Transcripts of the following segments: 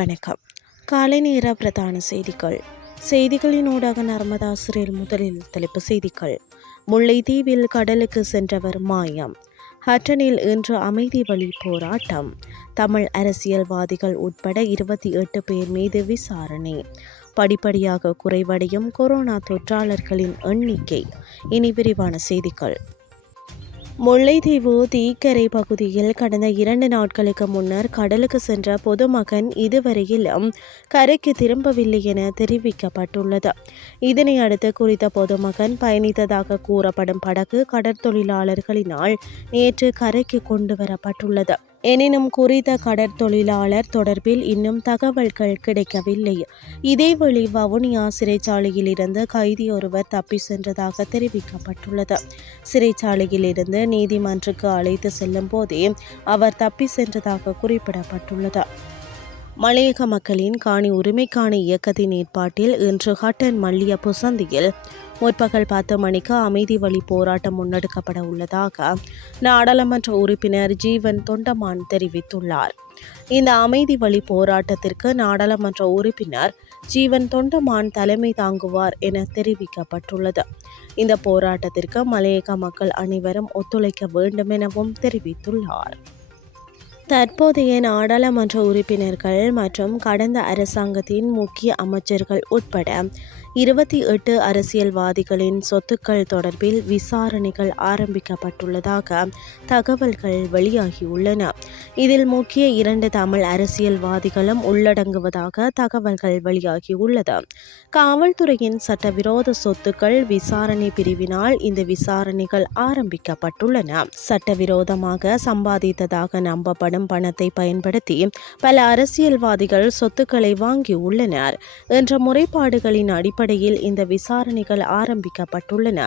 வணக்கம். காலை நேர பிரதான செய்திகள். செய்திகளின் ஊடாக நர்மதாசிரியர் முதலில் தலைப்பு செய்திகள். முல்லைத்தீவில் கடலுக்கு சென்றவர் மாயம். ஹட்டனில் இன்று அமைதி வழி போராட்டம். தமிழ் அரசியல்வாதிகள் உட்பட இருபத்தி எட்டு பேர் மீது விசாரணை. படிப்படியாக குறைவடையும் கொரோனா தொற்றாளர்களின் எண்ணிக்கை. இனி விரிவான செய்திகள். முல்லைத்தீவு தீக்கரை பகுதியில் கடந்த இரண்டு நாட்களுக்கு முன்னர் கடலுக்கு சென்ற பொதுமகன் இதுவரையிலும் கரைக்கு திரும்பவில்லை என தெரிவிக்கப்பட்டுள்ளது. இதனை அடுத்து குறித்த பொதுமகன் பயணித்ததாக கூறப்படும் படகு கடற்தொழிலாளர்களினால் நேற்று கரைக்கு கொண்டு வரப்பட்டுள்ளது எனினும் குறித்த கடற்தொழிலாளர் தொடர்பில் இன்னும் தகவல்கள் கிடைக்கவில்லை. இதேவேளை வவுனியா சிறைச்சாலையில் இருந்து கைதி ஒருவர் தப்பி சென்றதாக தெரிவிக்கப்பட்டுள்ளது. சிறைச்சாலையில் இருந்து நீதிமன்றுக்கு அழைத்து செல்லும் போதே அவர் தப்பி சென்றதாக குறிப்பிடப்பட்டுள்ளது. மலையக மக்களின் காணி உரிமைக்கான இயக்கத்தின் ஏற்பாட்டில் இன்று ஹட்டன் மல்லியப்பு சந்தியில் முற்பகல் பத்து மணிக்கு அமைதி வழி போராட்டம் முன்னெடுக்கப்பட உள்ளதாக நாடாளுமன்ற உறுப்பினர் ஜீவன் தொண்டமான் தெரிவித்துள்ளார். இந்த அமைதி வழி போராட்டத்திற்கு நாடாளுமன்ற உறுப்பினர் ஜீவன் தொண்டமான் தலைமை தாங்குவார் என தெரிவிக்கப்பட்டுள்ளது. இந்த போராட்டத்திற்கு மலையக மக்கள் அனைவரும் ஒத்துழைக்க வேண்டும் எனவும் தெரிவித்துள்ளார். தற்போதைய நாடாளுமன்ற உறுப்பினர்கள் மற்றும் கடந்த அரசாங்கத்தின் முக்கிய அமைச்சர்கள் உட்பட இருபத்தி எட்டு அரசியல்வாதிகளின் சொத்துக்கள் தொடர்பில் விசாரணைகள் ஆரம்பிக்கப்பட்டுள்ளதாக தகவல்கள் வெளியாகியுள்ளன. இதில் முக்கிய இரண்டு தமிழ் அரசியல்வாதிகளும் உள்ளடங்குவதாக தகவல்கள் வெளியாகியுள்ளது. காவல்துறையின் சட்டவிரோத சொத்துக்கள் விசாரணை பிரிவினால் இந்த விசாரணைகள் ஆரம்பிக்கப்பட்டுள்ளன. சட்டவிரோதமாக சம்பாதித்ததாக நம்பப்படும் பணத்தை பயன்படுத்தி பல அரசியல்வாதிகள் சொத்துக்களை வாங்கியுள்ளனர். என்ற முறைப்பாடுகளின் அடிப்படையில் அடிப்படையில் இந்த விசாரணைகள் ஆரம்பிக்கப்பட்டுள்ளன.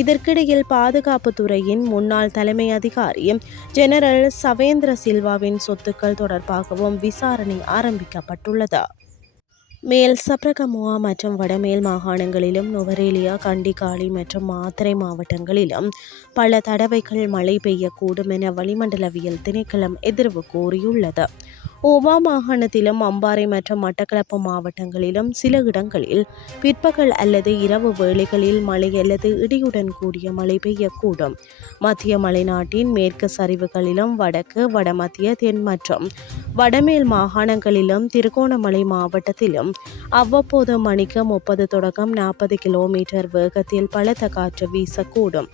இதற்கிடையில் பாதுகாப்பு துறையின் முன்னாள் தலைமை அதிகாரி ஜெனரல் சவேந்திர சில்வாவின் சொத்துக்கள் தொடர்பாகவும் விசாரணை ஆரம்பிக்கப்பட்டுள்ளது. மேல் சப்ரகமுவா மற்றும் வடமேல் மாகாணங்களிலும் நுவரேலியா கண்டிகாலி மற்றும் மாத்திரை மாவட்டங்களிலும் பல தடவைகள் மழை பெய்யக்கூடும் என வளிமண்டலவியல் திணைக்களம் எதிர்வு கூறியுள்ளது. ஓவா மாகாணத்திலும் அம்பாறை மற்றும் மட்டக்களப்பு மாவட்டங்களிலும் சில இடங்களில் பிற்பகல் அல்லது இரவு வேளைகளில் மழை அல்லது இடியுடன் கூடிய மழை பெய்யக்கூடும். மத்திய மலைநாட்டின் மேற்கு சரிவுகளிலும் வடக்கு வடமத்திய தென் மற்றும் வடமேல் மாகாணங்களிலும் திருகோணமலை மாவட்டத்திலும் அவ்வப்போது மணிக்கு முப்பது தொடக்கம் நாற்பது கிலோமீட்டர் வேகத்தில் பலத்த காற்று வீசக்கூடும்.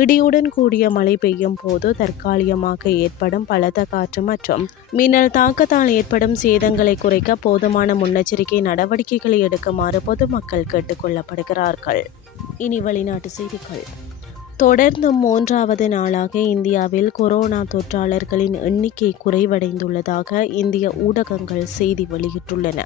இடியுடன் கூடிய மழை பெய்யும் போது தற்காலிகமாக ஏற்படும் பலத்த காற்று மற்றும் மின்னல் தாக்கத்தால் ஏற்படும் சேதங்களை குறைக்க போதுமான முன்னெச்சரிக்கை நடவடிக்கைகளை எடுக்குமாறு பொதுமக்கள் கேட்டுக்கொள்ளப்படுகிறார்கள் இனி வெளிநாட்டு செய்திகள். தொடர்ந்து மூன்றாவது நாளாக இந்தியாவில் கொரோனா தொற்றாளர்களின் எண்ணிக்கை குறைவடைந்துள்ளதாக இந்திய ஊடகங்கள் செய்தி வெளியிட்டுள்ளன.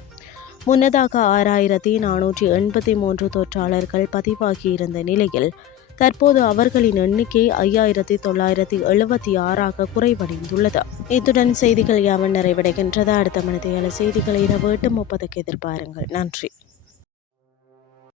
முன்னதாக ஆறாயிரத்தி நானூற்றி எண்பத்தி மூன்று தொற்றாளர்கள் பதிவாகியிருந்த நிலையில் தற்போது அவர்களின் எண்ணிக்கை ஐயாயிரத்தி தொள்ளாயிரத்தி எழுபத்தி ஆறாக குறைவடைந்துள்ளது. இத்துடன் செய்திகள் யாவன் நிறைவடைகின்றது? அடுத்த மனதையாள செய்திகளை இரவு எட்டு முப்பதுக்கு எதிர்பாருங்கள். நன்றி.